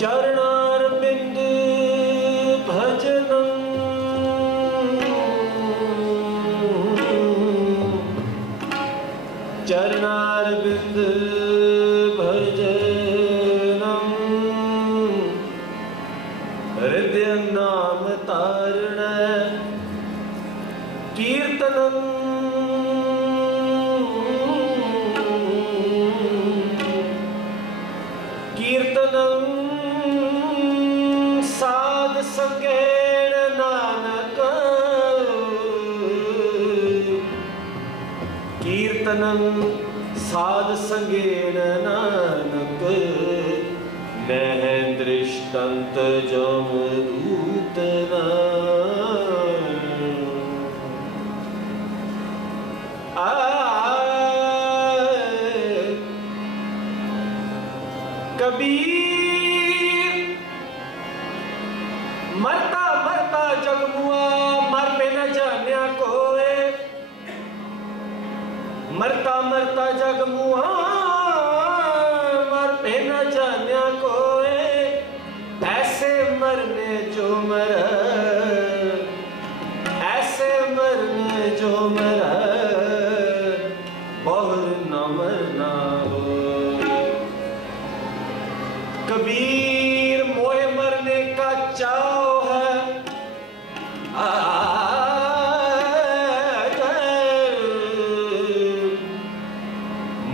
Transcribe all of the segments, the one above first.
चरणारविंद भजनम चरणारविंद भजनम हृदय नाम तारण कीर्तनम कीर्तनम साध संगेण नानक कीर्तनम साध संगेण नानक नह दृष्टांत जमदूतना कबीर मरता मरता जगमुआ मर पे न जान्या कोए मरता मरता जगमुआ मर पे न जान्या कोए ऐसे मरने जो मरा ऐसे मरने जो मरा बहुर न मरना हो कबीर मोहे मरने का चाव है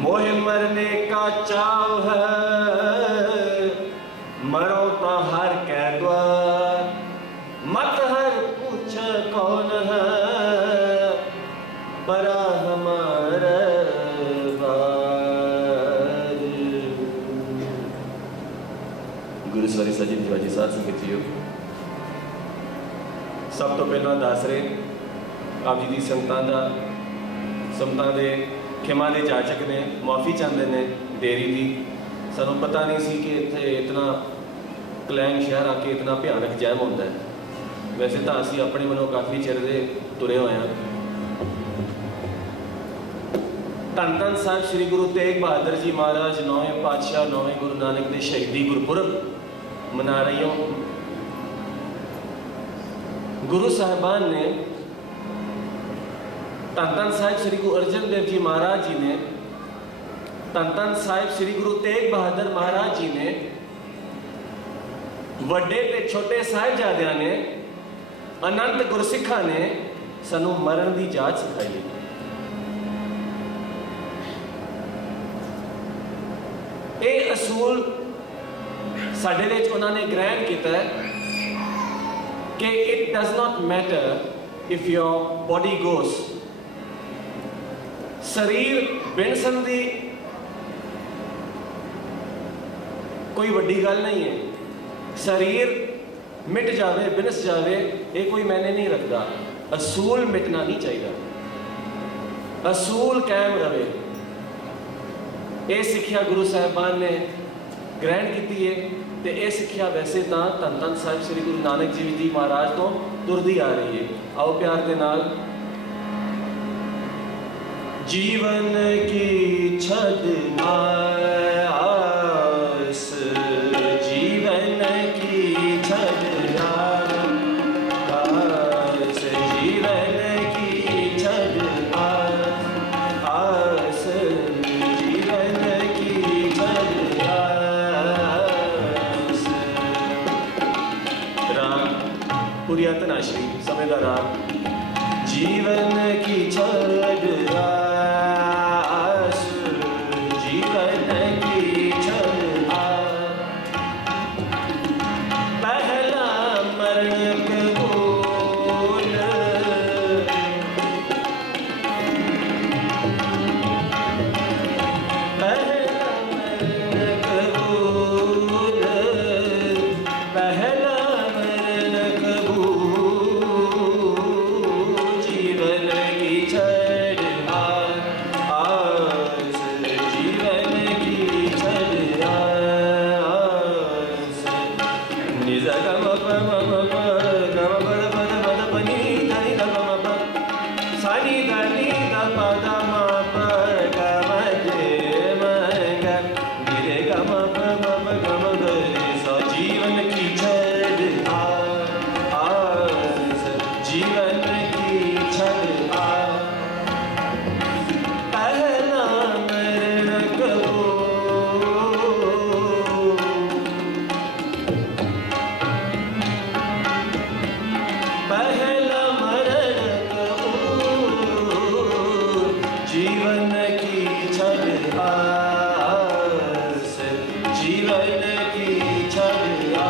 मोहे मरने का चाव है मरो तो हर कह द्वार मत हर पूछ कौन है बड़ा हमारा गुरु सवारी सजिद जीवाजी साध संगत जीओ सब तो पहला दस रहे आप जी की संगतां दे खिमा के जाचक ने माफ़ी चाहते हैं देरी की सानू पता नहीं सी कि इत्थे इतना कलैंग शहर आके इतना भयानक जैम होता है। वैसे तो असी अपने मनो काफ़ी चिर दे तुरे हुए हैं। धन धन साहब श्री गुरु तेग बहादुर जी महाराज 9वें पातशाह 9वें गुरु नानक के शहीदी गुरपुरब मना रही हो। गुरु साहिबान ने धन धन साहिब श्री गुरु अर्जन देव जी महाराज जी ने धन धन साहिब श्री गुरु तेग बहादुर महाराज जी ने वड्डे ते छोटे साहिबजादियां ने अनंत गुरसिखा ने सानू मरण की जाच सिखाई। ये असूल साडे विच उन्होंने ग्रहण किया है कि it does not matter if your body goes. शरीर बिनसन दी कोई वड्डी गल नहीं है। शरीर मिट जावे बिनस जावे ये कोई मैंने नहीं रखता। असूल मिटना नहीं चाहिए, असूल कायम रहे। ये सिक्ख्या गुरु साहिबान ने ग्रहण की है तो यह सिक्ख्या वैसे तो धन धन साहिब श्री गुरु नानक देव जी महाराज तो तुरदी आ रही है। आओ प्यार के नाल। जीवन की छद आस, जीवन की छद आस, जीवन की छद आस, जीवन की छद आस। राग पुरिया तनाशी समय का राग। जीवन की छद आस, जीवन की छद आस, पहला मरण कबूल, पहला मरण कबूल, पहला मरण कबूल, जीवन की छड़ आस। जीवन की छड़िया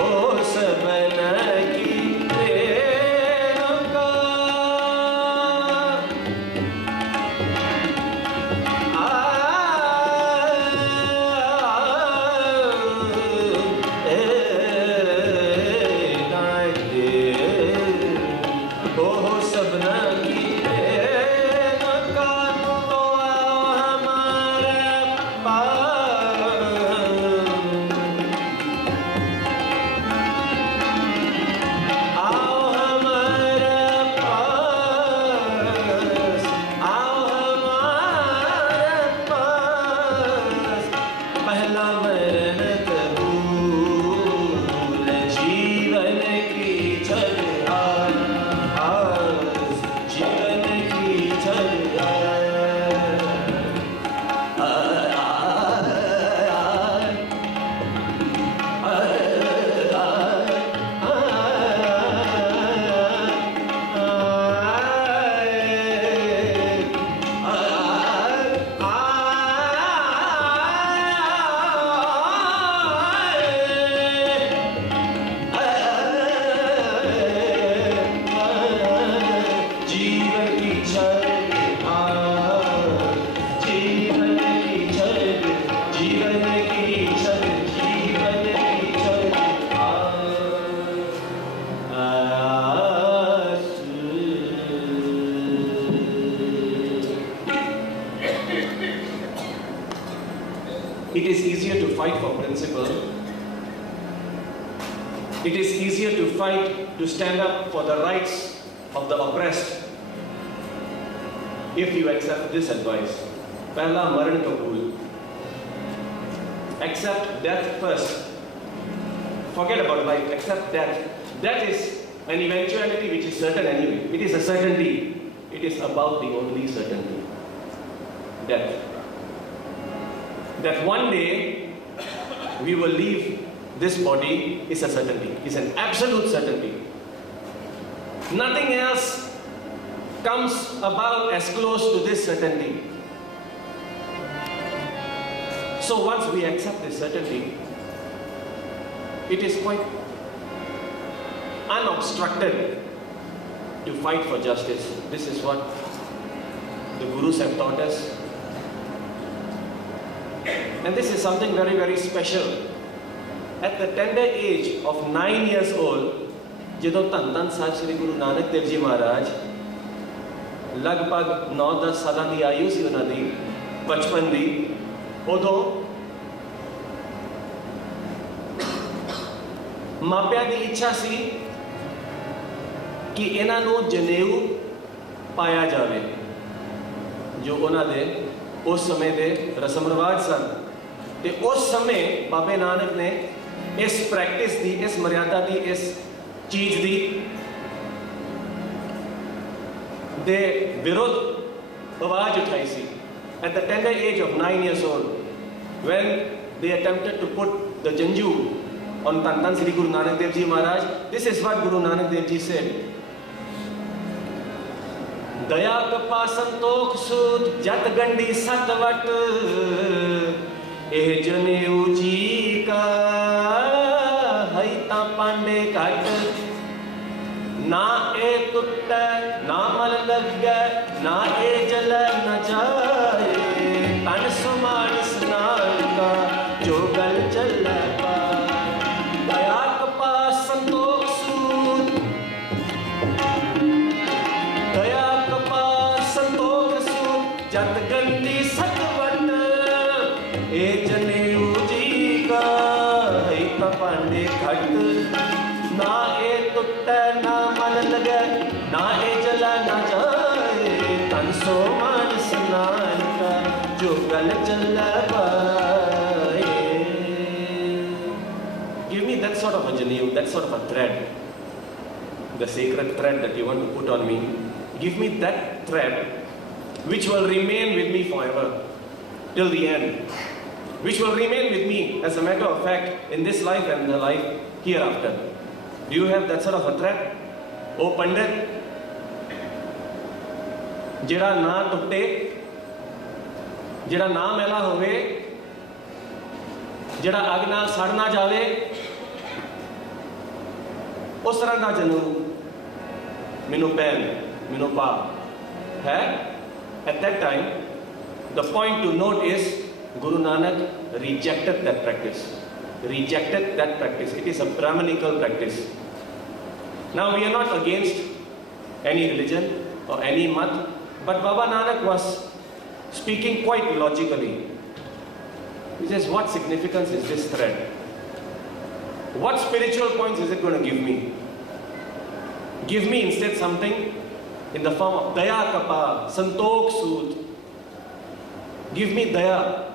ओ सबन की Renuka It is easier to fight for principle. It is easier to fight, to stand up for the rights of the oppressed if you accept this advice. Pehlan, Maren, Kabul. Accept death first. Forget about life, accept death. Death is an eventuality which is certain anyway. It is a certainty. It is about the only certainty. Death. That one day we will leave this body is a certainty, is an absolute certainty. Nothing else comes about as close to this certainty. So once we accept this certainty, it is quite unobstructed to fight for justice. This is what the Gurus have taught us. And this is something very, very special. At the tender age of 9 years old, ਜਦੋਂ ਧੰਨ ਧੰਨ ਸਾਹਿਬ ਸ੍ਰੀ ਗੁਰੂ ਨਾਨਕ ਦੇਵ ਜੀ ਮਹਾਰਾਜ ਲਗਭਗ 9-10 ਸਾਲਾਂ ਦੀ ਆਯੂ ਸੀ ਉਹਨਾਂ ਦੀ, ਬਚਪਨ ਦੀ, ਉਦੋਂ ਮਾਪਿਆਂ ਦੀ ਇੱਛਾ ਸੀ ਕਿ ਇਹਨਾਂ ਨੂੰ ਜਨੇਊ ਪਾਇਆ ਜਾਵੇ, ਜੋ ਉਹਨਾਂ ਦੇ ਉਸ ਸਮੇਂ ਦੇ ਰਸਮ ਰਿਵਾਜ ਸਨ। ਤੇ ਉਸ ਸਮੇਂ ਬਾਬੇ ਨਾਨਕ ਨੇ ਇਸ ਪ੍ਰੈਕਟਿਸ ਦੀ, ਇਸ ਮਰਿਆਦਾ ਦੀ, ਇਸ ਚੀਜ਼ ਦੀ ਦੇ ਵਿਰੁੱਧ ਆਵਾਜ਼ ਉਠਾਈ ਸੀ। At the tender age of 9 years old, when they attempted to put the janju on Tan Tan Sri Guru Nanak Dev Ji Maharaj, this is what Guru Nanak Dev Ji said. दया कपा संतोख सूद जत गंडी सतवट एह जनेऊ जी का हई ता पांडे घट ना ए टुट ना मल लग ना ए जल न जाए तन समान स्नान का जो गल चल पा दया कपा संतोख सूद दया जत गंदी सतवट ए जनेऊ जी का है पांडे घट ना ए टुट ना मन लगे ना ए जला ना जाए तन सो मान स्नान का जो गल चल पाए। Give me that sort of a janeऊ, that sort of a thread, the sacred thread that you want to put on me. Give me that thread which will remain with me forever, till the end, which will remain with me as a matter of fact in this life and the life hereafter. Do you have that sort of a thread? O Pandit, jira na tutte, jira na mela hove, जिहड़ा अग नाल सड़ ना जावे उस तरह का जनू मैनू भैन मैनू पा है। At that time, the point to note is Guru Nanak rejected that practice. Rejected that practice. It is a Brahminical practice. Now we are not against any religion or any mat, but Baba Nanak was speaking quite logically. He says, what significance is this thread? What spiritual points is it going to give me? Give me instead something in the form of daya kapa, santok sood. Give me daya,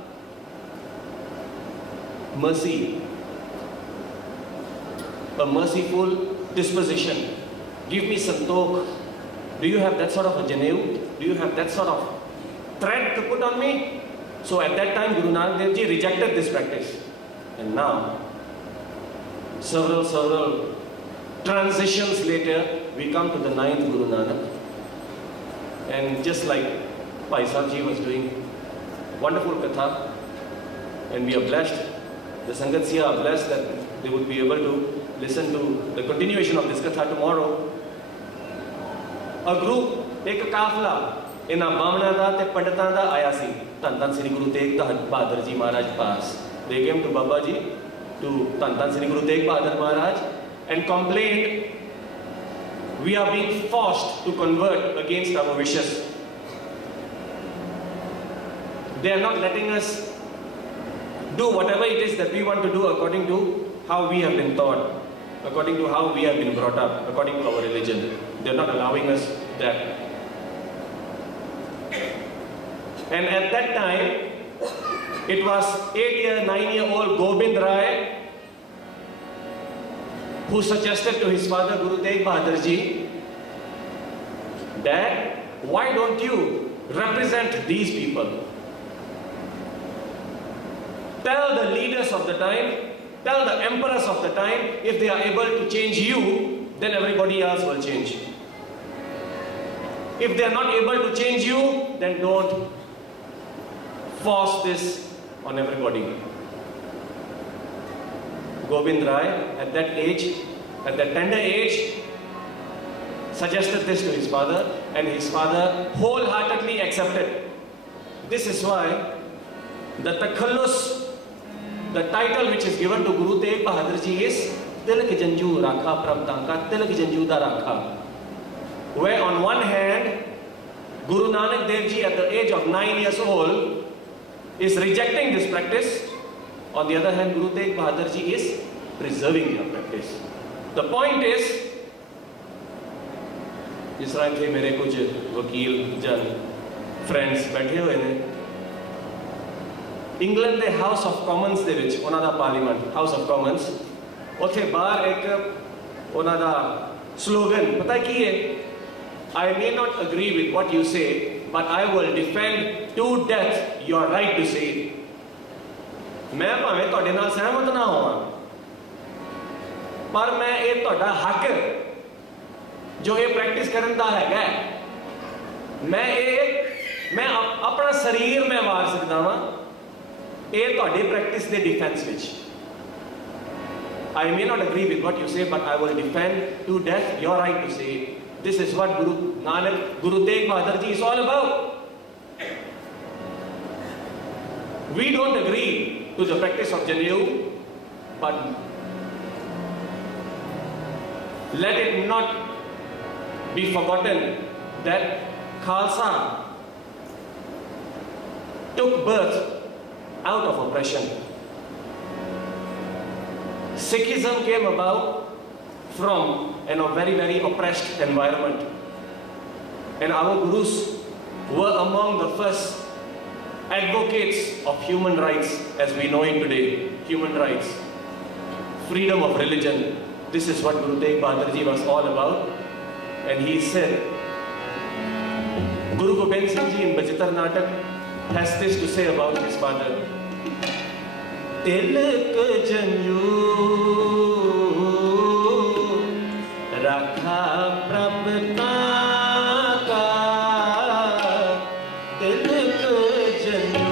mercy, a merciful disposition. Give me santok. Do you have that sort of a janev? Do you have that sort of thread to put on me? So at that time Guru Nanak Dev Ji rejected this practice. And now, several transitions later, we come to the 9th Guru Nanak. And just like Bhai Sahib Ji was doing wonderful katha, and we are blessed, the Sangat Siya are blessed that they would be able to listen to the continuation of this katha tomorrow. A group, एक काफला इन्हां बामणा दा ते पंडितां दा आया सी धन धन श्री गुरु तेग बहादुर जी महाराज पास. They came to Baba Ji, to धन धन श्री गुरु तेग बहादुर महाराज, and complained, we are being forced to convert against our wishes. They are not letting us do whatever it is that we want to do according to how we have been taught, according to how we have been brought up, according to our religion. They are not allowing us that. And at that time, it was 9-year-old Gobind Rai who suggested to his father Guru Tegh Bahadur Ji, Dad, why don't you represent these people? Tell the leaders of the time, tell the emperors of the time, if they are able to change you, then everybody else will change. If they are not able to change you, then don't force this on everybody. Gobind Rai, at that age, at that tender age, suggested this to his father, and his father wholeheartedly accepted. This is why the Takhallus, the title which is given to Guru Tegh Bahadur Ji is Tilak Janju Rakha Prabtanka, Tilak Janju Da Rakha. Where on one hand, Guru Nanak Dev Ji at the age of 9 years old is rejecting this practice. On the other hand, Guru Tegh Bahadur Ji is preserving their practice. The point is, जिस तरह थे मेरे कुछ वकील जन friends बैठे हुए ने इंग्लैंड के हाउस ऑफ कॉमन्स दे विच उन्हां दा पार्लीमेंट हाउस ऑफ कॉमन्स उत्थे बाहर एक उन्हां दा स्लोगन पता की है I may not agree with what you say but I will defend to death your right to say it. मैं भावें तुहाडे नाल सहमत ना होवां पर मैं ये तुहाडा हक जो ये प्रैक्टिस करन दा हैगा मैं अपना शरीर मैं वार सकदा वां ये तुहाडे practice they defence which. I may not agree with what you say but I will defend to death your right to say it. This is what Guru Nanak, Guru Tegh Bahadur Ji is all about. We don't agree to the practice of Janev, but let it not be forgotten that Khalsa took birth out of oppression. Sikhism came about from a very oppressed environment, and our gurus were among the first advocates of human rights as we know it today. Human rights, freedom of religion. This is what Guru Tegh Bahadur Ji was all about. And he said, Guru Gobind Singh Ji in Bachitar Natak has this to say about his father. Tilak Janju Rakha Prabhata Ka Tilak Janju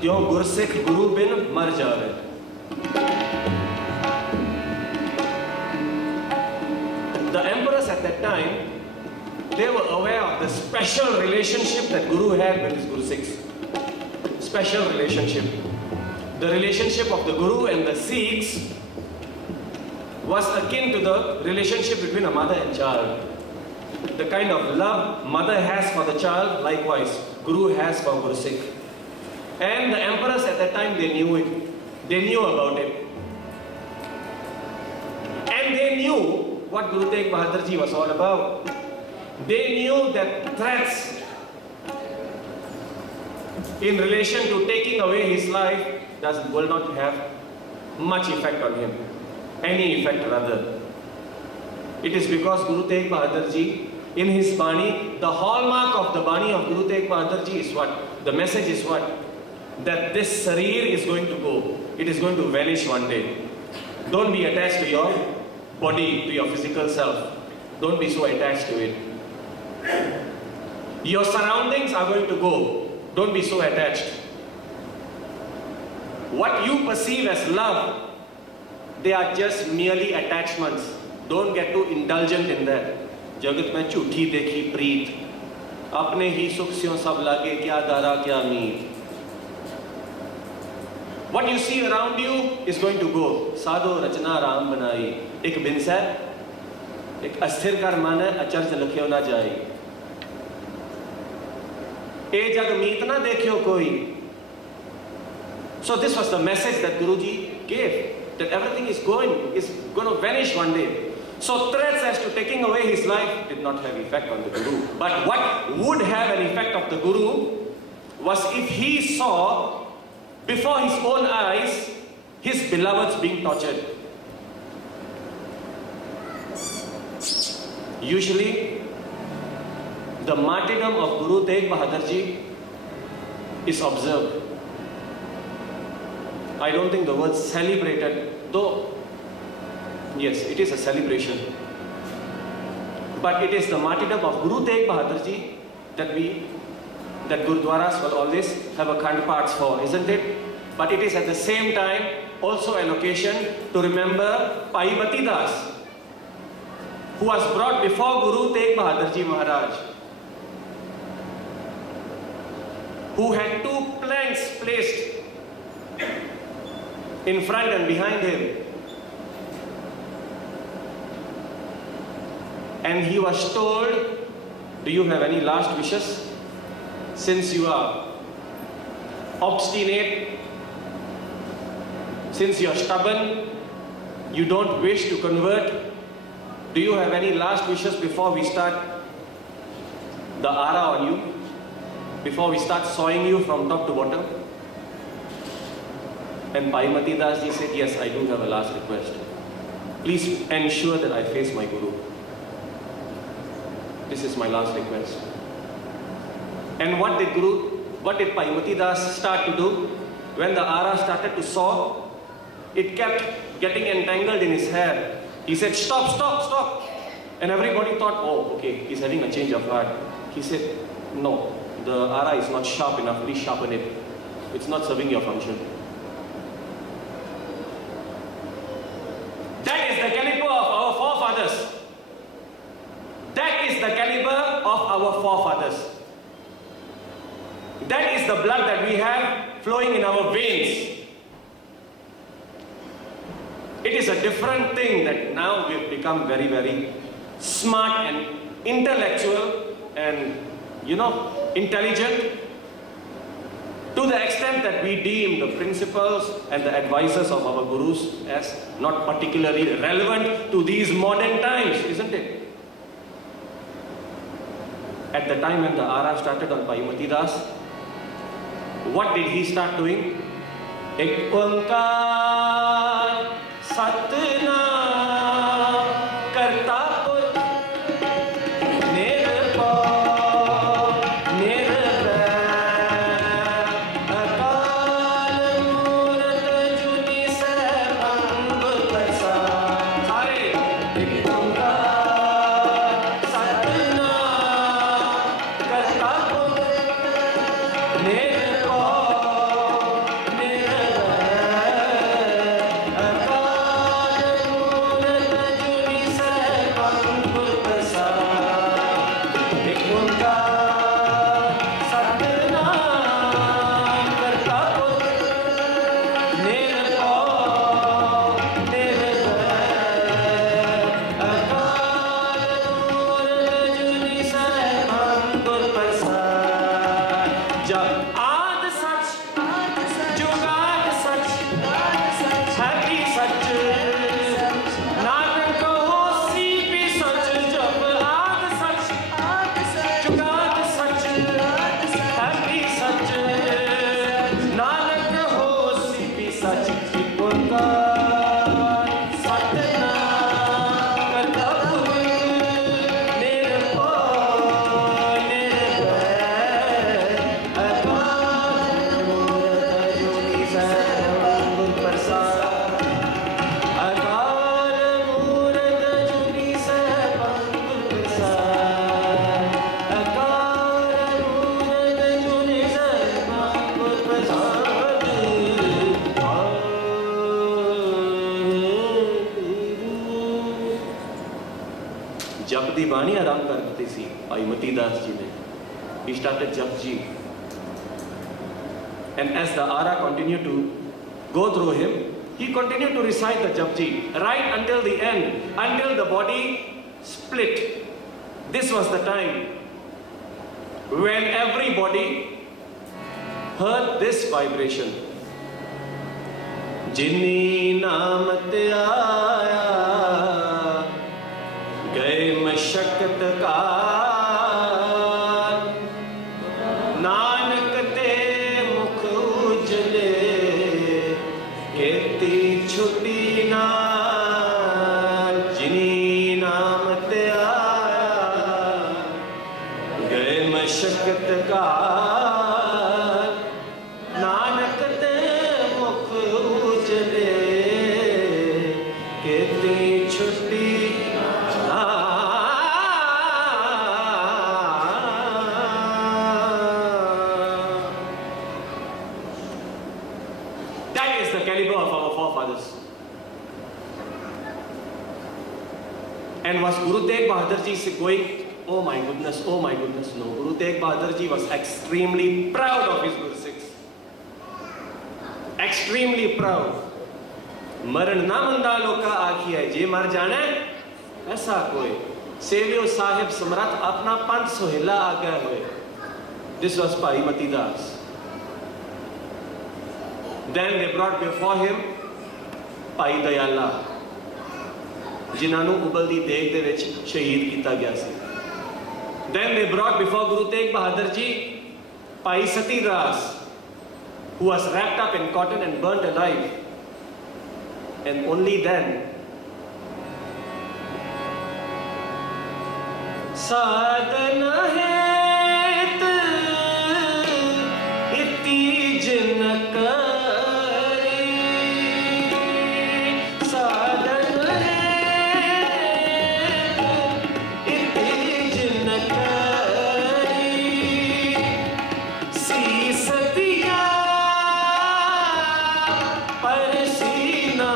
त्यों गुरसिख गुरु बिन मर जावे। The emperors at that time, they were aware of the special relationship that Guru had with his Guru Sikhs. Special relationship. The relationship of the Guru and the Sikhs was akin to the relationship between a mother and child. The kind of love mother has for the child, likewise, Guru has for Guru Sikh. And the emperors at that time, they knew it. They knew about it. And they knew what Guru Tegh Bahadur Ji was all about. They knew that threats in relation to taking away his life will not have much effect on him. Any effect rather. It is because Guru Tegh Bahadur Ji, in his Bani, the hallmark of the Bani of Guru Tegh Bahadur Ji is what? The message is what? That this Sarir is going to go. It is going to vanish one day. Don't be attached to your body, to your physical self. Don't be so attached to it. Your surroundings are going to go. Don't be so attached. What you perceive as love, they are just merely attachments. Don't get too indulgent in that. Jagat mein jhoothi dekhi preet. Apne hi sukh syon sab lage kya dara kya meet. What you see around you is going to go. Sadho rachna ram banai. Ek binsa, ek asthir kar mana acharj lakhyo na jai. E jag meet na dekhyo koi. So this was the message that Guruji gave. That everything is going to vanish one day. So threats as to taking away his life did not have effect on the Guru. But what would have an effect of the Guru was if he saw before his own eyes his beloveds being tortured. Usually, the martyrdom of Guru Tegh Bahadur Ji is observed. I don't think the word celebrated, though yes, it is a celebration. But it is the martyrdom of Guru Tegh Bahadur Ji that Gurudwaras will always have a khand parts for, isn't it? But it is at the same time also an occasion to remember Pai Bati Das, who was brought before Guru Tegh Bahadur Ji Maharaj, who had 2 planks placed in front and behind him. And he was told, do you have any last wishes? Since you are obstinate, since you are stubborn, you don't wish to convert, do you have any last wishes before we start the ara on you? Before we start sawing you from top to bottom? And Pai Mati Das Ji said, yes, I do have a last request. Please ensure that I face my Guru. This is my last request. And what did Pai Mati Das start to do? When the ara started to saw, it kept getting entangled in his hair. He said, stop, stop, stop. And everybody thought, oh, okay, he's having a change of heart. He said, no, the ara is not sharp enough, please sharpen it. It's not serving your function. That is the caliber of our forefathers. That is the caliber of our forefathers. That is the blood that we have flowing in our veins. It is a different thing that now we've become very, very smart and intellectual and, intelligent, to the extent that we deem the principles and the advices of our gurus as not particularly relevant to these modern times, isn't it? At the time when the ara started on Pai Mati Das, what did he start doing? Ek onkar satnam karta put nirpaur nirvair akal murta juni sarang prasad. Sare ek onkar satnam karta put nirpaur जप की बाणी आरंभ कर दी सी भाई मती दास जी ने। He started Japji, and as the aura continued to go through him, he continued to recite the Japji right until the end, until the body split. This was the time when everybody heard this vibration. Jinni naam te aaya, gaye mashakkat ka And was Guru Tegh Bahadur Ji going, oh my goodness, no. Guru Tegh Bahadur Ji was extremely proud of his Guru Sikhs. Extremely proud. Maren na manda loka आखी है, जे मर जाना ऐसा कोई Savio Sahib समरथ अपना पंथ सोहेला आ गए हुए. This was Bhai Mati Das. Then they brought before him Bhai Dayala, जिन्होंने उबलती देग दे विच शहीद किया गया सी. Then they brought before Guru Tegh Bahadur Ji Bhai Sati Das, who was wrapped up in cotton and burnt alive. And only then sadhana het iti jin kare, sadhana het iti jin kare, sees diya parsina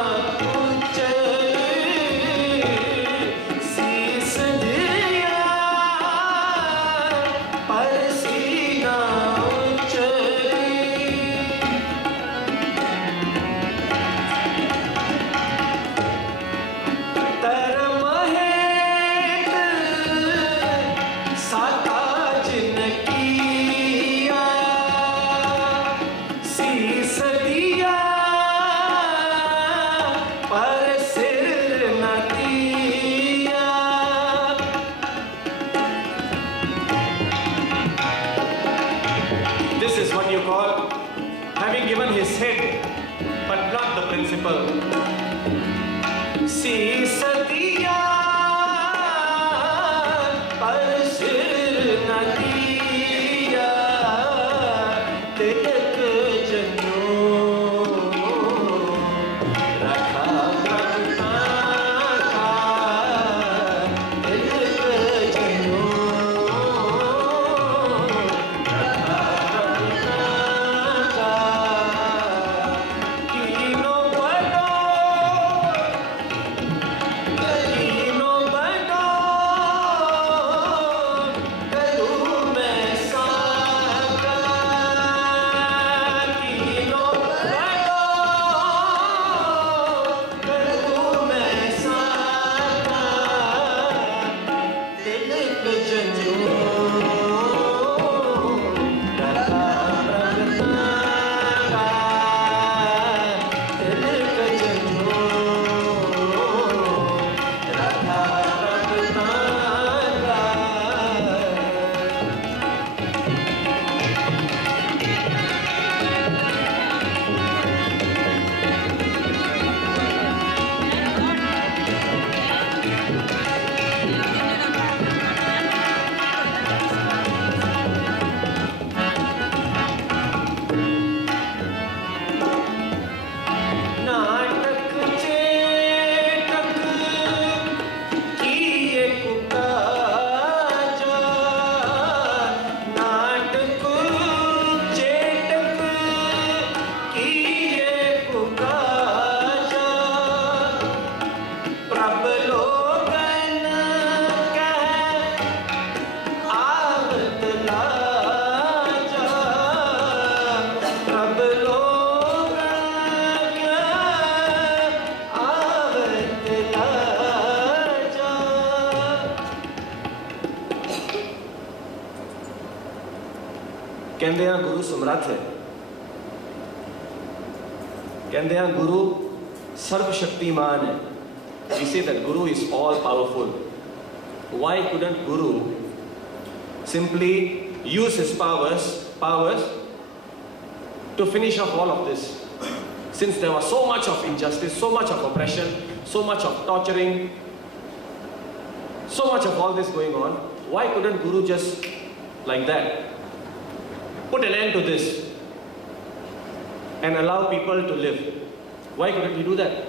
कहते हैं गुरु समर्थ है, कहते हैं गुरु सर्वशक्तिमान है. We say that Guru is all powerful. Why couldn't Guru simply use his powers to finish off all of this? Since there was so much of injustice, so much of oppression, so much of torturing, so much of all this going on, why couldn't Guru just like that put an end to this and allow people to live? Why couldn't he do that?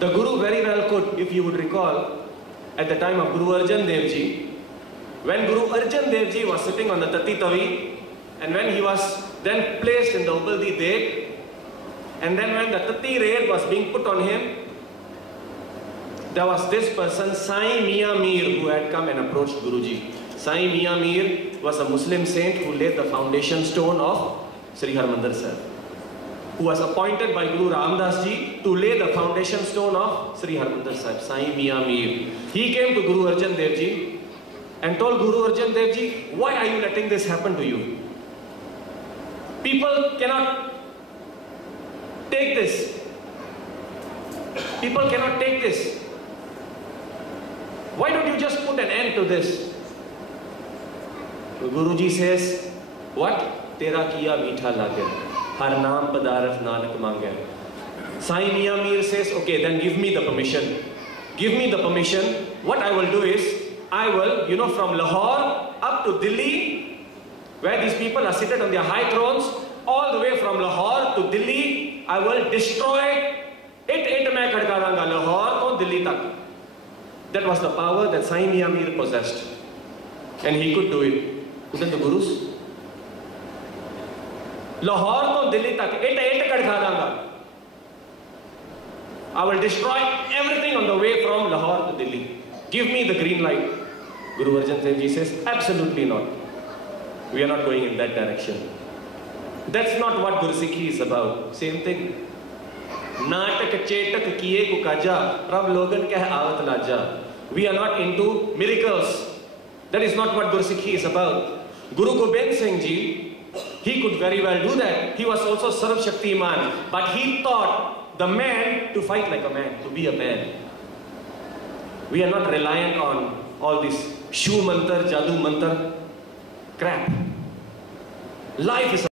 The Guru very well could, if you would recall, at the time of Guru Arjan Dev Ji, when Guru Arjan Dev Ji was sitting on the Tati Tavi, and when he was then placed in the Ubaldi Dek, and then when the Tati raid was being put on him, there was this person, Sai Mian Mir, who had come and approached Guruji. Sai Mian Mir was a Muslim saint who laid the foundation stone of Sri Harmandir Sahib, who was appointed by Guru Ramdas Ji to lay the foundation stone of Sri Harmandir Sahib, Sai Mian Mir. He came to Guru Arjan Dev Ji and told Guru Arjan Dev Ji, why are you letting this happen to you? People cannot take this. People cannot take this. Why don't you just put an end to this? Guruji says, what? Tera kiya meetha lage. Har naam padaraf nanak mange. Sai Mian Mir says, okay, then give me the permission. Give me the permission. What I will do is, I will, from Lahore up to Delhi, where these people are seated on their high thrones, all the way from Lahore to Delhi, I will destroy it mein khadka danga Lahore to Delhi tak. That was the power that Sai Mian Mir possessed. And he could do it. Couldn't the Gurus? Lahore to Delhi tak, it khadka danga. I will destroy everything on the way from Lahore to Delhi. Give me the green light. Guru Arjan Dev Ji says, absolutely not. We are not going in that direction. That's not what Gursikhi is about. Same thing. Natak chetak kiye ku kaja, Rab logan keh avat laja. We are not into miracles. That is not what Gursikhi is about. Guru Gurmukh Singh Ji, he could very well do that. He was also Sarv Shaktiman. But he taught the man to fight like a man, to be a man. We are not reliant on all this Shu Mantar, Jadu Mantar crap. Life is